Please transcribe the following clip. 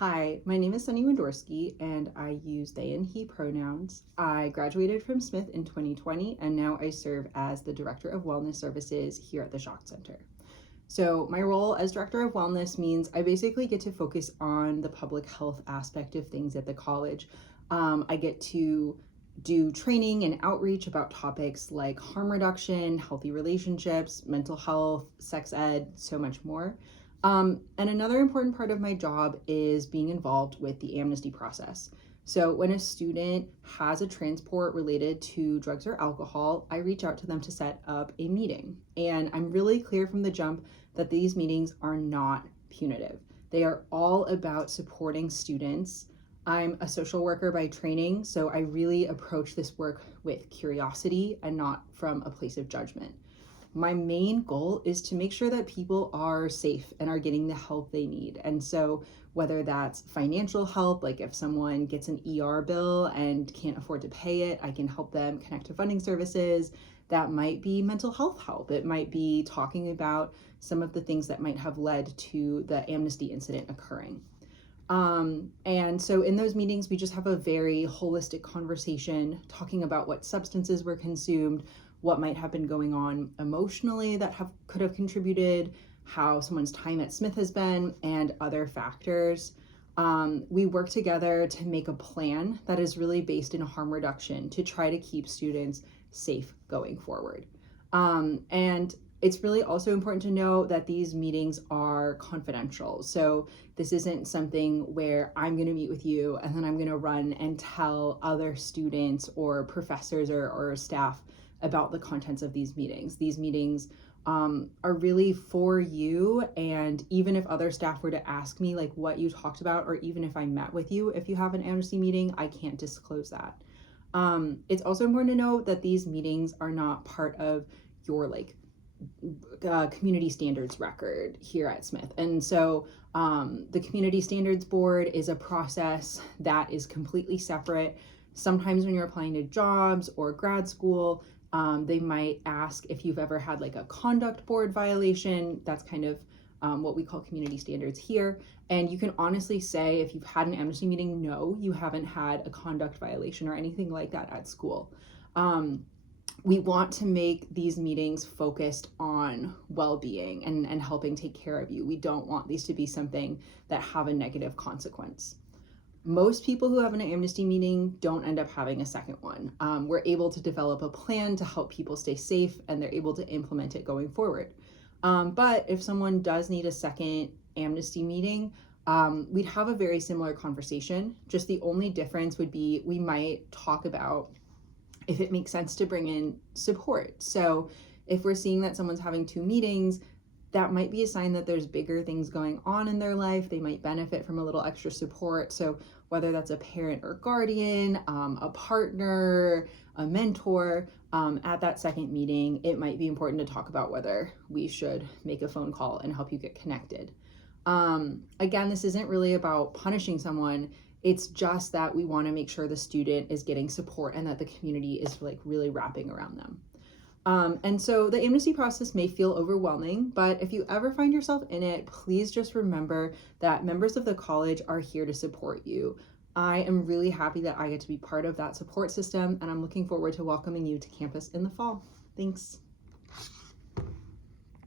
Hi, my name is Sunny Wendorski and I use they and he pronouns. I graduated from Smith in 2020 and now I serve as the Director of Wellness Services here at the Shock Center. So my role as Director of Wellness means I basically get to focus on the public health aspect of things at the college. I get to do training and outreach about topics like harm reduction, healthy relationships, mental health, sex ed, so much more. And another important part of my job is being involved with the amnesty process. So when a student has a transport related to drugs or alcohol, I reach out to them to set up a meeting. And I'm really clear from the jump that these meetings are not punitive. They are all about supporting students. I'm a social worker by training, so I really approach this work with curiosity and not from a place of judgment. My main goal is to make sure that people are safe and are getting the help they need. And so whether that's financial help, like if someone gets an ER bill and can't afford to pay it, I can help them connect to funding services. That might be mental health help. It might be talking about some of the things that might have led to the Amnesty incident occurring. And so in those meetings, we just have a very holistic conversation talking about what substances were consumed, what might have been going on emotionally that could have contributed, how someone's time at Smith has been, and other factors. We work together to make a plan that is really based in harm reduction to try to keep students safe going forward. And it's really also important to know that these meetings are confidential. So this isn't something where I'm going to meet with you and then I'm going to run and tell other students or professors or staff about the contents of these meetings. These meetings are really for you, and even if other staff were to ask me like what you talked about, or even if I met with you, if you have an amnesty meeting, I can't disclose that. It's also important to know that these meetings are not part of your community standards record here at Smith. And so the Community Standards Board is a process that is completely separate. Sometimes when you're applying to jobs or grad school, they might ask if you've ever had like a conduct board violation. That's kind of what we call community standards here. And you can honestly say if you've had an amnesty meeting, no, you haven't had a conduct violation or anything like that at school. We want to make these meetings focused on well-being and helping take care of you. We don't want these to be something that have a negative consequence. Most people who have an amnesty meeting don't end up having a second one. We're able to develop a plan to help people stay safe and they're able to implement it going forward. But if someone does need a second amnesty meeting, we'd have a very similar conversation. Just the only difference would be we might talk about if it makes sense to bring in support. So if we're seeing that someone's having two meetings, that might be a sign that there's bigger things going on in their life. They might benefit from a little extra support. So whether that's a parent or guardian, a partner, a mentor, at that second meeting, it might be important to talk about whether we should make a phone call and help you get connected. Again, this isn't really about punishing someone. It's just that we want to make sure the student is getting support and that the community is like really wrapping around them. And so the amnesty process may feel overwhelming, but if you ever find yourself in it, please just remember that members of the college are here to support you. I am really happy that I get to be part of that support system, and I'm looking forward to welcoming you to campus in the fall. Thanks.